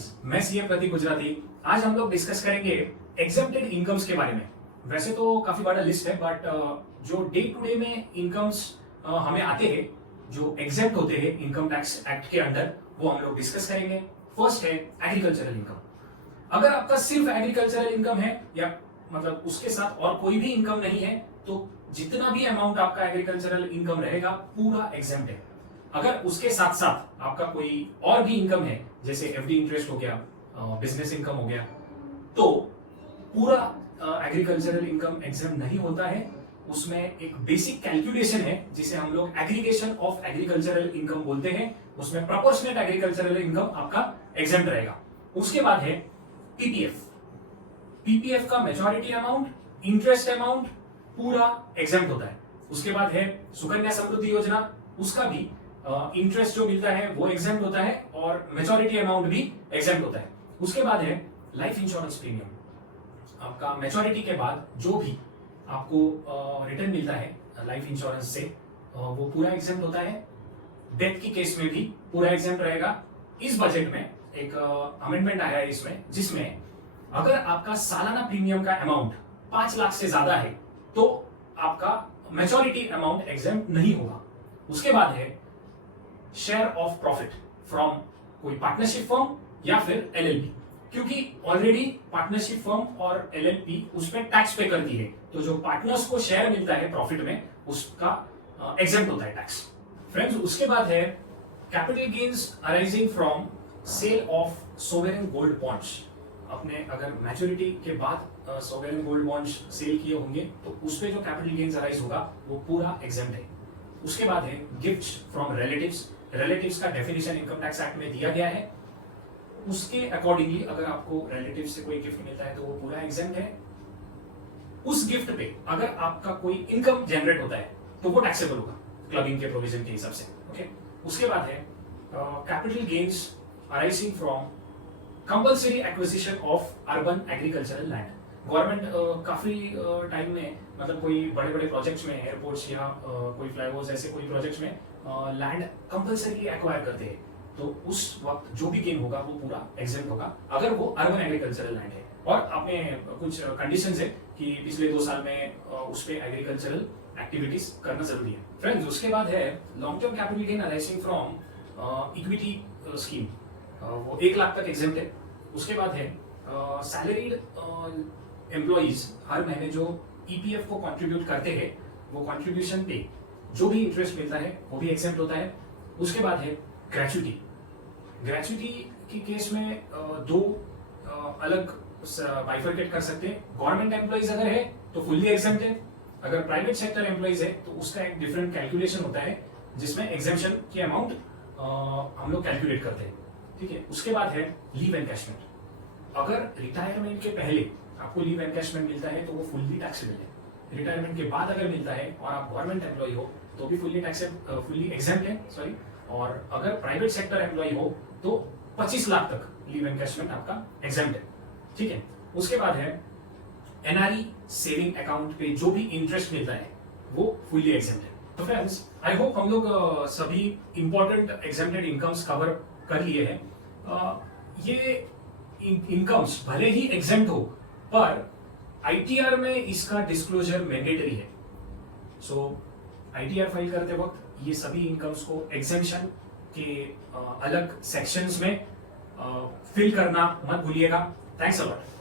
Friends, मैं CA प्रतीक गुजराती। आज हम लोग डिस्कस करेंगे एग्जेम्प्टेड इनकम्स के बारे में। वैसे तो काफी बड़ा लिस्ट है, बट जो डे टू डे में इनकम्स हमें आते हैं, जो एग्जेम्प्ट होते हैं इनकम टैक्स एक्ट के अंडर, वो हम लोग डिस्कस करेंगे। फर्स्ट है एग्रीकल्चरल इनकम। अगर आपका सिर्फ एग्रीकल्चरल इनकम है या मतलब उसके साथ और कोई भी इनकम नहीं है, तो जितना भी अमाउंट आपका एग्रीकल्चरल इनकम रहेगा पूरा एग्जेम्प्ट है। अगर उसके साथ साथ आपका कोई और भी इनकम है, जैसे एफडी इंटरेस्ट हो गया, बिजनेस इनकम हो गया, तो पूरा एग्रीकल्चरल इनकम एग्जाम नहीं होता है। उसमें एक बेसिक कैलकुलेशन है जिसे हम लोग एग्रीगेशन ऑफ एग्रीकल्चरल इनकम बोलते हैं। उसमें प्रोपोर्शनेट एग्रीकल्चरल इनकम आपका एग्जाम रहेगा। उसके बाद है पीपीएफ। पीपीएफ का मेजॉरिटी अमाउंट, इंटरेस्ट अमाउंट पूरा एग्जाम होता है। उसके बाद है सुकन्या समृद्धि योजना, उसका भी इंटरेस्ट जो मिलता है वो एग्जाम्प्ट होता है और मेजॉरिटी अमाउंट भी एग्जाम्प्ट होता है। उसके बाद है लाइफ इंश्योरेंस प्रीमियम। आपका मेजॉरिटी के बाद जो भी आपको रिटर्न मिलता है लाइफ इंश्योरेंस से, वो पूरा एग्जाम्प्ट होता है। डेथ की केस में भी पूरा एग्जाम्प्ट रहेगा। इस बजट में एक अमेंडमेंट आया है इसमें, जिसमें अगर आपका सालाना प्रीमियम का अमाउंट 5 लाख से ज्यादा है तो आपका मेजॉरिटी अमाउंट एग्जाम्प्ट नहीं होगा। उसके बाद है शेयर ऑफ प्रॉफिट फ्रॉम कोई पार्टनरशिप फर्म या फिर एलएलपी, क्योंकि ऑलरेडी पार्टनरशिप फर्म और एलएलपी उस पर टैक्स पे करती है, तो जो पार्टनर्स को शेयर मिलता है प्रॉफिट में, उसका एग्जेम्प्ट होता है टैक्स। फ्रेंड्स, उसके बाद है capital gains arising from sale of sovereign gold bonds. अपने अगर मैच्योरिटी के बाद सोवेरेन गोल्ड बॉन्ड्स सेल किए होंगे तो उस पे जो कैपिटल गेन्स अराइज होगा वो पूरा एग्जेम्प्ट है। उसके बाद है गिफ्ट्स फ्रॉम रिलेटिव्स। रिलेटिव्स का डेफिनेशन इनकम टैक्स एक्ट में दिया गया है। उसके अकॉर्डिंगली अगर आपको रिलेटिव से कोई गिफ्ट मिलता है तो वो पूरा एग्जेम्प्ट है। उस गिफ्ट पे अगर आपका कोई इनकम जनरेट होता है तो वो टैक्सेबल होगा क्लबिंग के प्रोविजन के हिसाब से। ओके, उसके बाद है capital gains arising from compulsory acquisition of urban agricultural land. Government काफी टाइम में मतलब कोई बड़े बड़े प्रोजेक्ट्स में, एयरपोर्ट्स या कोई फ्लाईओवर्स, ऐसे कोई प्रोजेक्ट्स में लैंड कंपल्सरी एक्वायर करते हैं, तो उस वक्त जो भी गेन होगा वो पूरा एग्जेम्प्ट होगा अगर वो अर्बन एग्रीकल्चरल लैंड है। और आपने कुछ कंडीशंस है कि पिछले 2 साल में उस पे एग्रीकल्चरल एक्टिविटीज करना जरूरी है। फ्रेंड्स, उसके बाद है long term capital gain arising from equity scheme, वो 1 लाख तक एग्जेम्प्ट है। उसके बाद है सैलरीड एम्प्लॉइज हर महीने जो ईपीएफ को कंट्रीब्यूट करते हैं, वो कंट्रीब्यूशन पे जो भी इंटरेस्ट मिलता है वो भी एग्जेम्प्ट होता है। उसके बाद है ग्रेचुटी। ग्रेचुटी की केस में दो अलग बाइफरकेट कर सकते हैं। गवर्नमेंट एम्प्लॉइज अगर है तो फुल्ली एग्जेम्प्ट है। अगर प्राइवेट सेक्टर एम्प्लॉइज है तो उसका एक डिफरेंट कैलकुलेशन होता है जिसमें एग्जेम्पशन की अमाउंट हम लोग कैलकुलेट करते हैं। ठीक है, उसके बाद है लीव एनकैशमेंट। अगर रिटायरमेंट के पहले आपको लीव एनकैशमेंट मिलता है तो वो फुल्ली टैक्सेबल है। रिटायरमेंट के बाद अगर मिलता है और आप गवर्नमेंट एम्प्लॉय हो तो भी फुल्ली एग्जेम्प्ट है, सॉरी। और अगर प्राइवेट सेक्टर एम्प्लॉय हो तो 25 लाख तक लीव एनकैशमेंट आपका एग्जेम्प्ट है। ठीक है, उसके बाद है एनआरई सेविंग अकाउंट पे जो भी इंटरेस्ट मिलता है वो फुल्ली एग्जेम्प्ट है। तो फ्रेंड्स, आई होप हम लोग सभी इंपॉर्टेंट एग्जेम्प्टेड इनकम्स कवर कर लिए हैं। ये इनकम्स भले ही एग्जेम्प्ट हो, पर आईटीआर में इसका डिस्क्लोजर मैंडेटरी है। सो आईटीआर फाइल करते वक्त ये सभी इनकम्स को एग्जेम्पशन के अलग सेक्शंस में फिल करना मत भूलिएगा। Thanks a lot.